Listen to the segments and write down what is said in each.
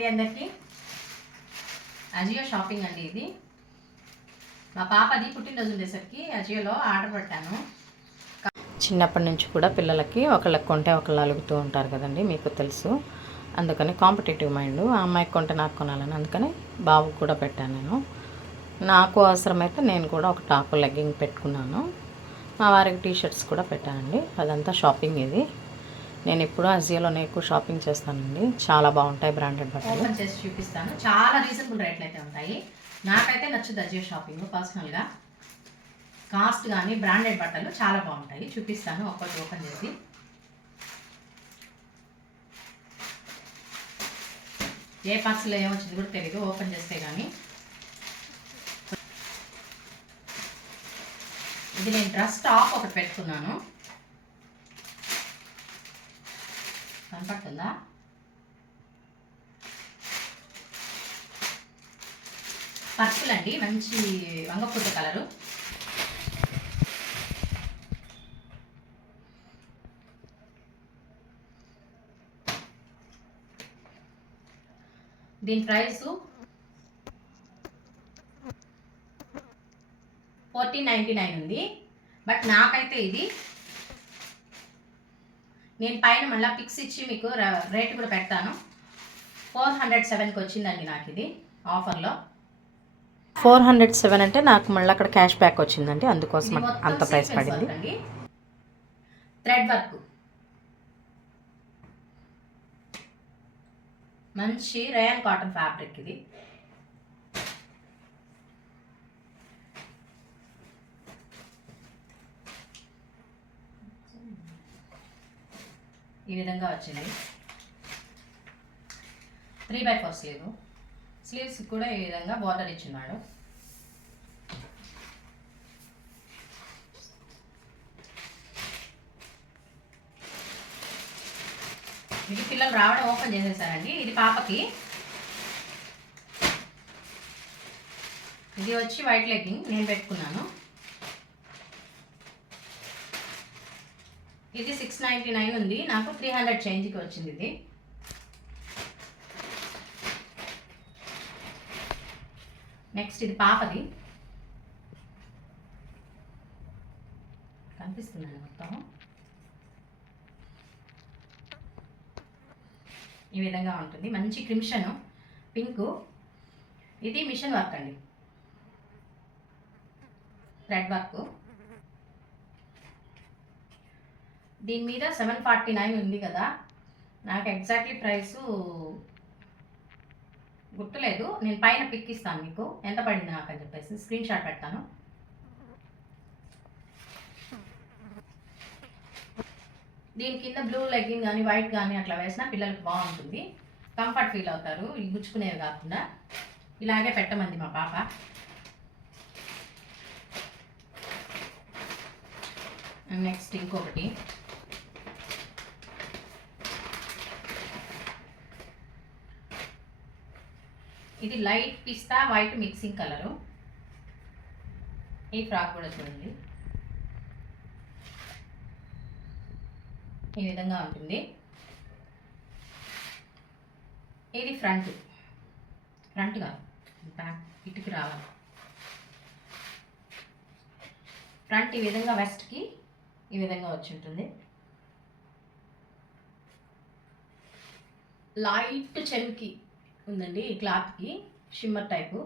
అండి అందరికీ. అజియో షాపింగ్ అండి ఇది. మా పాపది పుట్టినరోజు ఉండేసరికి అజియోలో ఆర్డర్ పెట్టాను. చిన్నప్పటి నుంచి కూడా పిల్లలకి ఒకళ్ళకి కొంటే ఒకళ్ళు అలుగుతూ ఉంటారు కదండి, మీకు తెలుసు. అందుకని కాంపిటేటివ్ మైండ్, ఆ అమ్మాయికి కొంటే నాకు కొనాలని, అందుకని బాబుకి కూడా పెట్టాను నేను. నాకు అవసరమైతే నేను కూడా ఒక టాప్ లెగ్గింగ్ పెట్టుకున్నాను. మా వారికి టీషర్ట్స్ కూడా పెట్టానండి. అదంతా షాపింగ్ ఇది. నేను ఇప్పుడు అజియోలోనే ఎక్కువ షాపింగ్ చేస్తానండి. చాలా బాగుంటాయి బ్రాండెడ్ బట్టలు. ఓపెన్ చేసి చూపిస్తాను. చాలా రీజనబుల్ రేట్లు అయితే ఉంటాయి. నాకైతే నచ్చుది అజియో షాపింగ్ పర్సనల్గా. కాస్ట్ కానీ బ్రాండెడ్ బట్టలు చాలా బాగుంటాయి. చూపిస్తాను ఒక్కటి ఓపెన్ చేసి. ఏ పార్సల్లో ఏమొచ్చింది కూడా తెలియదు ఓపెన్ చేస్తే కానీ. ఇది నేను డ్రెస్ టాప్ ఒకటి పెట్టుకున్నాను, కనపడుతుందా? పర్పుల్ అండి, మంచి వంగపూత కలరు. దీని ప్రైస్ 1499 ఉంది. బట్ నాకైతే ఇది, నేను పైన మళ్ళీ పిక్స్ ఇచ్చి మీకు రేట్ కూడా పెడతాను. 407కి వచ్చిందండి నాకు ఇది ఆఫర్లో. 407 అంటే నాకు మళ్ళీ అక్కడ క్యాష్ బ్యాక్ వచ్చిందండి, అందుకోసం అంత ప్రైస్ పడింది. థ్రెడ్ వర్క్, మంచి రేయన్ కాటన్ ఫ్యాబ్రిక్ ఇది. ఈ విధంగా వచ్చింది. 3/4 స్లీవ్స్ కూడా ఈ విధంగా బార్డర్ ఇచ్చినాడు. ఇది పిల్లలు రావడం ఓపెన్ చేసేసారండి. ఇది పాపకి. ఇది వచ్చి వైట్ లెగ్గింగ్ నేను పెట్టుకున్నాను. ఇది 699 ఉంది, నాకు 300 చేంజ్కి వచ్చింది ఇది. నెక్స్ట్ ఇది పాపది, కనిపిస్తున్నాను మొత్తం. ఈ విధంగా ఉంటుంది, మంచి క్రిమ్షన్ పింక్. ఇది మిషన్ వర్క్ అండి, థ్రెడ్ వర్క్. దీని మీద 749 ఉంది కదా, నాకు ఎగ్జాక్ట్లీ ప్రైసు గుర్తులేదు. నేను పైన పిక్ ఇస్తాను మీకు ఎంత పడింది నాకు అని చెప్పేసి, స్క్రీన్ షాట్ పెడతాను. దీని కింద బ్లూ లెగ్గింగ్ కానీ వైట్ కానీ అట్లా వేసినా పిల్లలకి బాగుంటుంది, కంఫర్ట్ ఫీల్ అవుతారు. ఇవి గుచ్చుకునేవి కాకుండా ఇలాగే పెట్టమంది మా పాప. నెక్స్ట్ ఇంకొకటి, ఇది లైట్ పిస్తా వైట్ మిక్సింగ్ కలరు. ఈ ఫ్రాక్ కూడా చూడండి ఈ విధంగా ఉంటుంది. ఇది ఫ్రంట్ కాదు, బ్యాక్ ఇటుకి రావాలి. ఫ్రంట్ ఈ విధంగా వెస్ట్కి ఈ విధంగా వచ్చి ఉంటుంది. లైట్ చెమ్కి ఉందండి ఈ క్లాత్కి, షిమ్మర్ టైపు.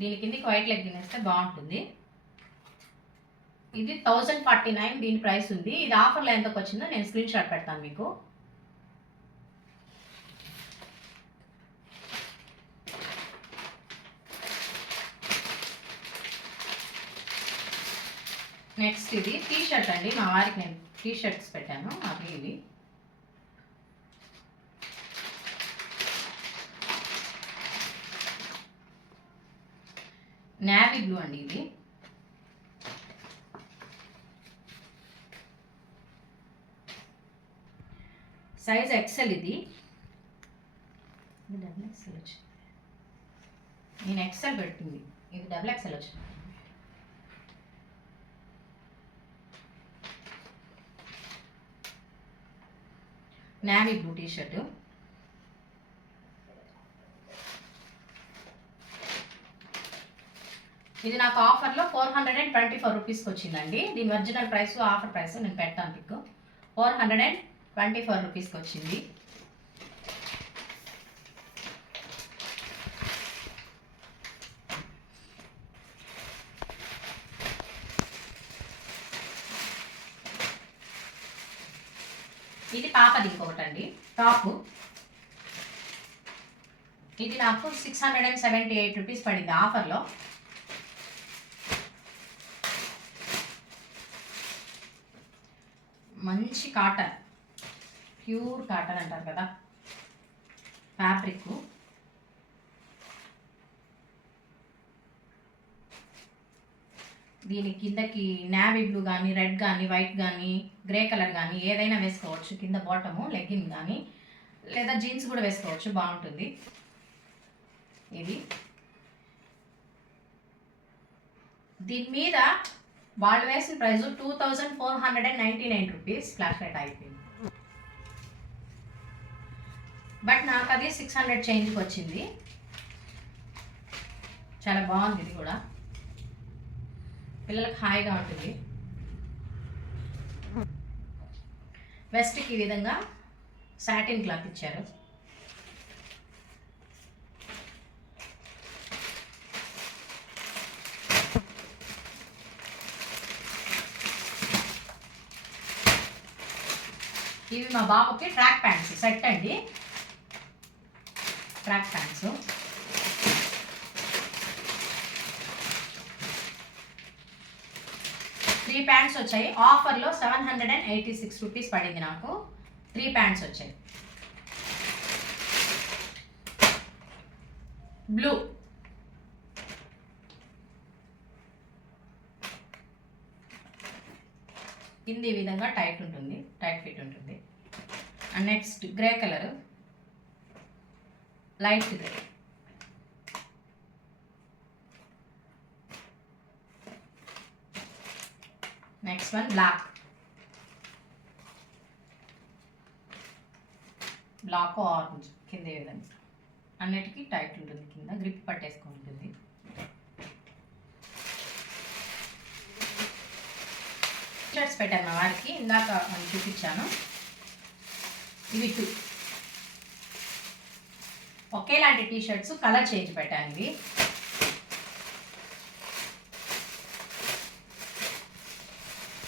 దీని కిందకి వైట్ లెగ్గింగ్ వేస్తే బాగుంటుంది. ఇది 1049 దీని ప్రైస్ ఉంది. ఇది ఆఫర్లో ఎంతకు వచ్చిందో నేను స్క్రీన్ షాట్ పెడతాను మీకు. నెక్స్ట్ ఇది టీ షర్ట్ అండి, మా వారికి నేను టీ షర్ట్స్ పెట్టాను అవి ఇవి. నేవీ బ్లూ అండి ఇది. సైజ్ ఎక్సెల్ ఇది. డబుల్ ఎక్సెల్ వచ్చింది, నేను ఎక్సెల్ పెట్టింది, ఇది డబుల్ ఎక్సెల్ వచ్చింది. Navy blue T-shirt. ఇది నాకు ఆఫర్లో 424 రూపీస్కి వచ్చిందండి. దీని ఒరిజినల్ ప్రైస్ ఆఫర్ ప్రైస్ నేను పెట్టాను మీకు. 424 రూపీస్కి వచ్చింది. ఇది పాపది ఇంకొకటండి టాపు. ఇది నాకు 678 రూపీస్ పడింది ఆఫర్లో. మంచి కాటన్, ప్యూర్ కాటన్ అంటారు కదా, ఫ్యాబ్రిక్. దీని కిందకి నేవీ బ్లూ కానీ, రెడ్ కానీ, వైట్ కానీ, గ్రే కలర్ కానీ ఏదైనా వేసుకోవచ్చు. కింద బాటము లెగ్గిన్ కానీ, లేదా జీన్స్ కూడా వేసుకోవచ్చు, బాగుంటుంది. ఇది దీని మీద వాళ్ళు వేసిన ప్రైస్ 2499 రూపీస్. ఫ్లాష్ లైట్ అయిపోయింది, బట్ నాకు అది 600 చేంజ్కి వచ్చింది. చాలా బాగుంది. ఇది కూడా పిల్లలకు హాయిగా ఉంటుంది. వెస్ట్కి ఈ విధంగా సాటిన్ క్లాత్ ఇచ్చారు. ఇవి మా బాబుకి ట్రాక్ ప్యాంట్స్ సెట్ అండి. ట్రాక్ ప్యాంట్స్ 3 ప్యాంట్స్ వచ్చాయి. ఆఫర్లో 786 రూపీస్ పడింది నాకు. 3 ప్యాంట్స్ వచ్చాయి. బ్లూ, కింది ఈ విధంగా టైట్ ఉంటుంది, టైట్ ఫిట్ ఉంటుంది. And next grey colour, light grey. Next one black, black orange. కింద ఈ విధంగా అన్నిటికీ టైట్ ఉంటుంది, కింద గ్రిప్ పట్టేసుకుంటుంది. షర్ట్స్ పెట్టాను మా వారికి, ఇందాక చూపించాను. ఇవి 2 ఒకేలాంటి టీషర్ట్స్, కలర్ చేంజ్ పెట్టాను.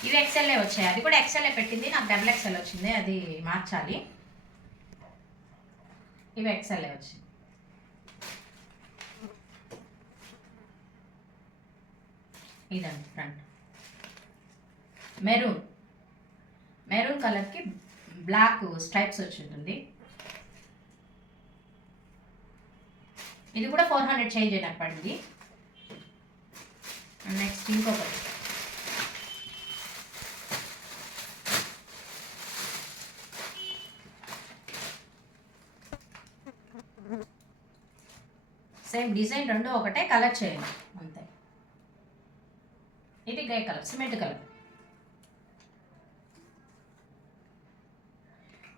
ఇవి ఎక్సెల్లే వచ్చాయి. అది కూడా ఎక్సెల్లే పెట్టింది, నాకు డబుల్ ఎక్సెల్ వచ్చింది, అది మార్చాలి. ఇవి ఎక్సెల్లే వచ్చింది. ఇదండి ఫ్రంట్ మెరూన్, మెరూన్ కలర్కి బ్లాక్ స్ట్రైప్స్ వచ్చి ఉంటుంది. ఇది కూడా 400 చేంజ్ అయినట్టు పడింది. నెక్స్ట్ ఇంకొకటి సేమ్ డిజైన్, రెండు ఒకటే, కలర్ చేయండి అంతే. ఇది గ్రే కలర్, సిమెంట్ కలర్.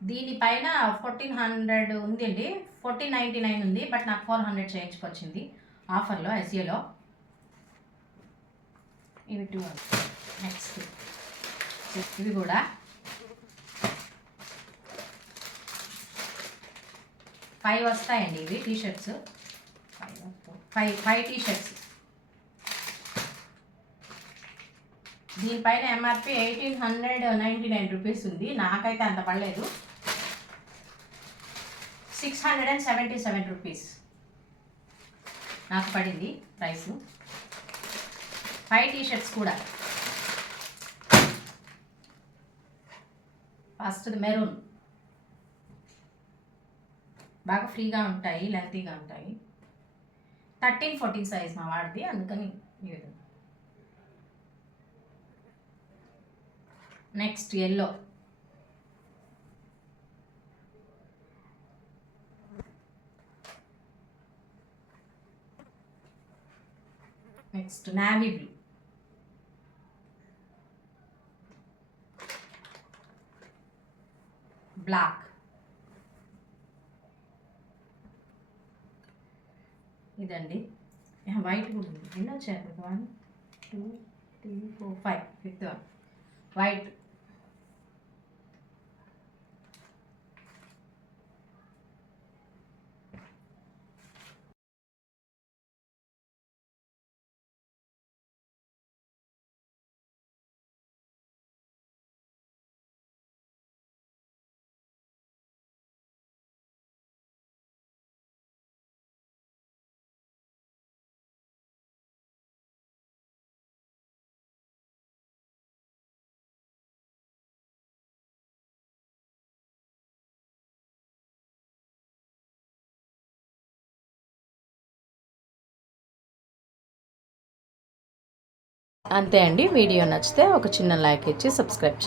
దీనిపైన 1400 ఉందండి, 1499 ఉంది, బట్ నాకు 400 చేంజ్కి వచ్చింది ఆఫర్లో ఎస్ఏలో. ఇవి 2. నెక్స్ట్ ఇవి కూడా 5 వస్తాయండి. ఇవి టీషర్ట్స్ 5 టీషర్ట్స్. దీనిపైన ఎంఆర్పి 1899 రూపీస్ ఉంది, నాకైతే అంత పడలేదు. 677 రూపీస్ నాకు పడింది ప్రైసు. 5 టీషర్ట్స్ కూడా. ఫస్ట్ మెరూన్, బాగా ఫ్రీగా ఉంటాయి, లెంతీగా ఉంటాయి. 13-14 సైజ్ మా వాడిది, అందుకని ఈ విధంగా. Next yellow, next navy blue, black, ఇదండి వైట్ కూడా ఉంది. ఎన్ని వచ్చాయి అక్కడ? 1 2 3 4 5 ఫిఫ్త్ వన్ వైట్. అంతే అండి. వీడియో నచ్చితే ఒక చిన్న లైక్ ఇచ్చి సబ్స్క్రైబ్ చేయండి.